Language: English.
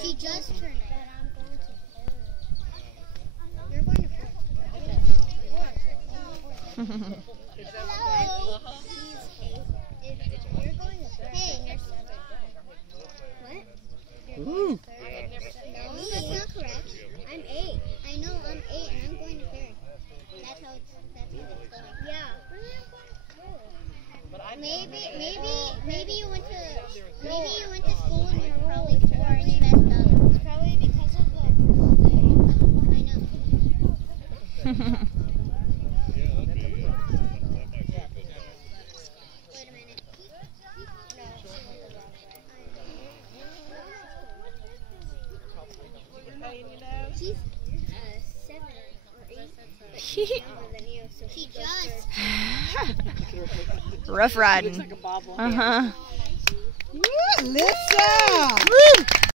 She just turned it. You're going to Hello. You're going to third. Hey, you're seven. What? Ooh. No, that's not correct. I'm 8. I know I'm 8 and I'm going to third. That's how it's going. Yeah. Maybe you went to school and you're probably 4 and you messed up. It's probably because of the I know. Wait a minute. She's 7 or 8. Than you, so she just. Rough riding. Looks like a bobble. Uh-huh. Alyssa! Woo!